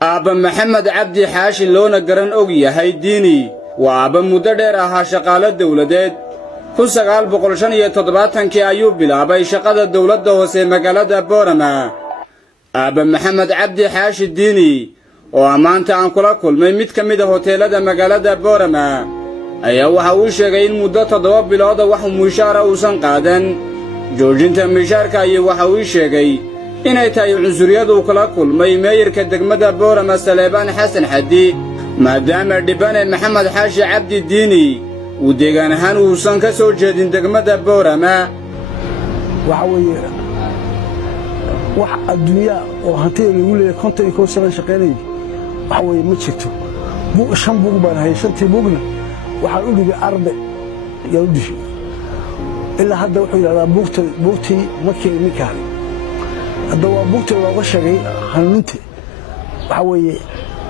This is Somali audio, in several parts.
aabba maxamed cabdi xaashi loona garan og yahay diini waa aabba muddo dheer ahaa shaqaale dawladeed 1975 ayuu bilaabay shaqada dawladda hoose magaalada Boorama aabba maxamed cabdi xaashi diini oo maanta aan kula kulmay mid ka mid ah hoteelada magaalada Boorama ayaa waxa uu sheegay in muddo 7 bilood wax mushaar uusan qaadan joojinta mushaarka ayaa waxa uu sheegay inay tahay cunsuriyadu kala kulmay meeyarka degmada Boorama Saleebaan Xasan Xaddi maadaama dhibane maxamed xaashi cabdi diini uu deegaan ahaan uusan ka soo jeedin degmada Boorama waxa weeye wax adduunyo oo hanti lagu leeyahay konton iyo sano shaqeynay waxa weeye ma jirto shan buug baan hayay shantii buugna waxaan u dhigay arbe yaa u dishay ilaa hadda wuxuu yiraahdaa buugtii ma keenin kaari hadda waa buugtii looga sheegay hanuunta waxa weeye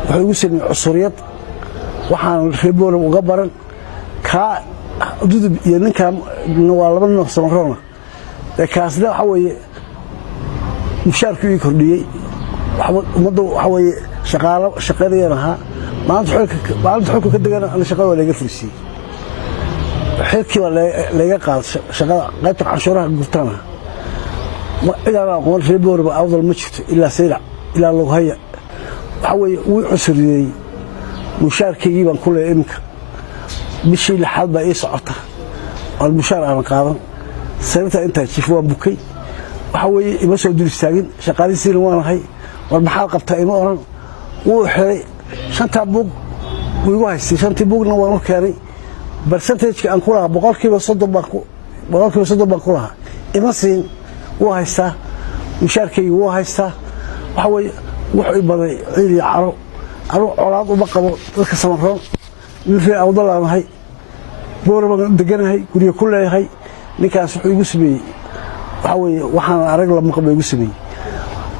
wuxuu igu sameeyay cusuriyad waxaan reeboon uga baran ka dudub iyo ninkan waa laba nooc samaroona kaasna waxa weeye mushaarkii kordhiyay ummadda waxa weeye shaqaaleeyanaha maanta xulka ka degan aan shaqada laga fursiyay xilkii laga qaad shaqada qaybta cashuuraha gurtana ma ilaa aqoon reeboorba awdal ma jirto ilaa sayra ilaa loo haya waxa weeye uu cusuriyay mushaarkii baan ku leeyahay imka bishii lixaad baa ii socota oo mushaar aan qaadan sababta inta jiif waan bukay waxa weeye ima soo dul istaagin shaqaalihiina waan ahay war maxaa qabtaa ima oran wuu xiray shanta buug wiigu haystay shantii buugna waan u keenay percentage aan ku lahaa boqolkiiba 30 baan ku lahaa ima siin wuu haystaa mushaarkayga wuu haystaa waxa weeye wuxuu baday ciil iyo caro colaad uma qabo dadka samaroon ninfii awdalaanahay Boorama deganahay guriga ku leeyahay ninkaas wuxuu igu sameeyay waxa weeye waxaan arag la maqba igu sameeyay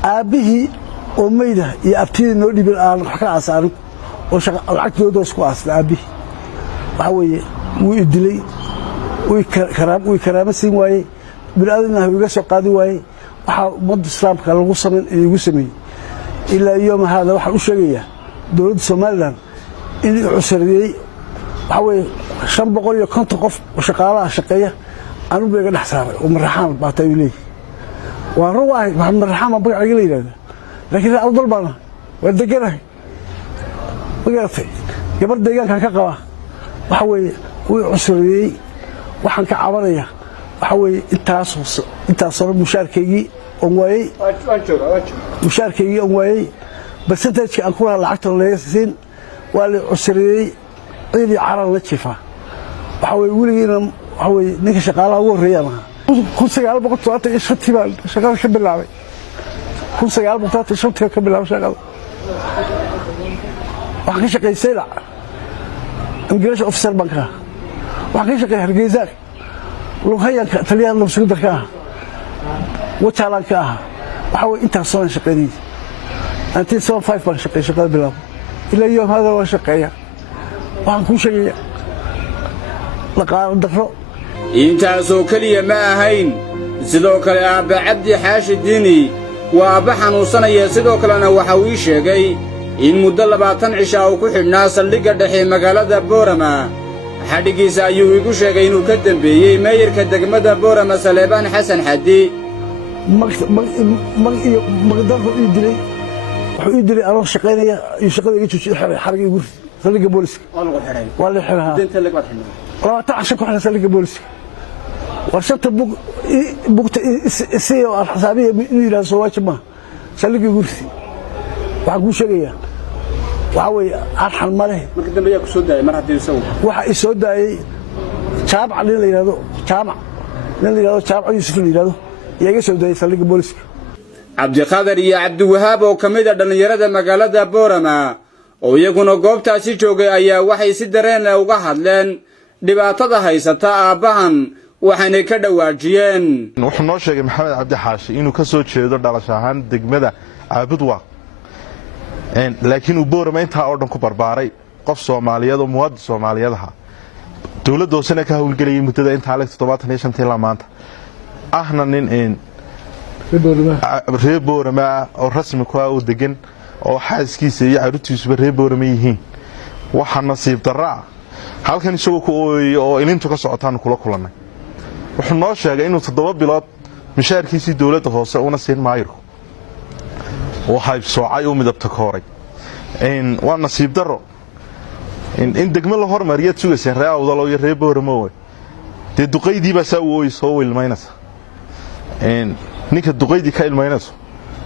aabihii oo meeyda iyo abtidii noo dhibin aan wax ka aasaarin oo lacagtooda isku aasay aabihii waxa weeye wuu idilay wuu karaama siin waayay bilaadanah iga soo qaadi waayay waxa ummadda islaamka lagu igu sameeyay ilaa yoom hada waxa u sheegaya dawladda Soomaaliland in cusriyay waxa weeye 550 qof oo shaqaalaha shaqeeya aanu beega dhex saaray oo maraxaan baatay leey waa ruwaay maraxaan ma bagac leeyada laakiin afdal bana waa deganahay waqti gabar deegaanka ka qaba waxa weeye uu cusriyay waxaan ka cabanaya waxa weeye intaas soo mushaarkaygii oo waayay percentage aan ku lahaa lacagta laga siin waa la cusriyay ciidi carar la jifa waxa weeye wiligiina waxa weeye ninka shaqaalaha ugu horeeyana 1975 baan shaqada ka bilaabay 1975 ka bilaabay shaqada waxaan ka shaqeeyay la immigration officer banka waxaan ka shaqeeyay Hargeysa loo hayanka taliyaan loo soo darka wajaalanka waxa weeye intaas soo shaqeeyay antii 75 baan shaqeeyay shaqada bilaab ilaa yoom hada waa shaqeeya waxaan ku sheegay la qaado daro intaasoo kaliya ma ahayn sidoo kale aabba cabdi xaashi diini waa aabba xanuunsanaya sidoo kalena waxa uu sheegay in muddo 20 cisho uu ku xidhnaa saldhigga dhexe magaalada Boorama xadhigiisa ayuu igu sheegay inuu ka dambeeyay meeyarka degmada Boorama Saleebaan Xasan Xaddi magdaro idilay wuxuu idilay anoo shaqeynaya iyo shaqada iga joojiyay xariga igu saldhigga booliska waa la xiraa dinta laga xidhnaa laba taashan ku xidhan saldhigga booliska warshada bugta isii oo xisaabiye inuu yiraahdo soo waajima saldhigga gursi waxa ku sheegaya waxa weeye arxan male marka dambe ayaa ku soo daayay mar haddii soo waxa ay soo daayay jaamac la yiraahdo jaamac Yuusuf la yiraahdo iyaga soo daayay saldhigga booliska Cabdiqaadir iyo Cabdiwahaab oo kamid ah dhalinyarada magaalada Boorama oo iyaguna goobtaasi joogay ayaa waxay si dareen leh uga hadleen dhibaatada haysata aabahan waxaana ka dhawaajiyeen wuxuu noo sheegay maxamed cabdi xaashi inuu ka soo jeedo dhalasho ahaan degmada Caabudwa laakiin uu Boorama inta oo dhan ku barbaaray qof Soomaaliyeed oo muwaadin Soomaaliyeed ah dawladda hoosena ka hawlgeliyay muddada inta 75 ilaa maanta ahna nin reer Boorama oo rasmi ku ah oo degan oo xaaskiisa iyo carruurtiisuba reer Boorama yihiin waxa nasiib darra halkan isagoo ku ooyo oo ilintu ka socotaan kula kulanay wuxuu noo sheegay inuu 7 bilood mishaarkiisii dawladda hoose una siin maayirku oo hayb soocay oo midabta kooray waa nasiib darro in degmo la hormariyo suugaseen reer awdal iyo reer Boorama de duqaydii baa soo soo wilmaynaysa ninka duqaydii ka ilmaynayso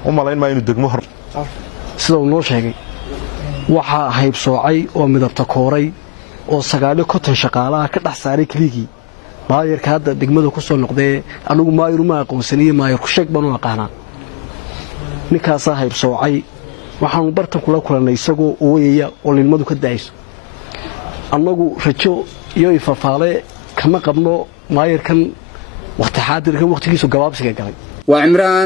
umalayn ma inuu degmo hor sida uu noo sheegay waxa hayb soocay oo midabta kooray oo 9 shaqaalaha ka dhax saaray kliigi maayirka hadda degmada ku soo noqday anigu maayiru ma aqoonsaniyo maayirku sheeg baan u aqaanaa ninkaas hayb soocay waxaan bartan kula kulanay isagoo ooyaya oo ilmadu ka daayso anagu rajo iyo ifafaale kama qabno maayirkan waqti xaadirka waqtigiisu gabaabsiga galay waa Imraan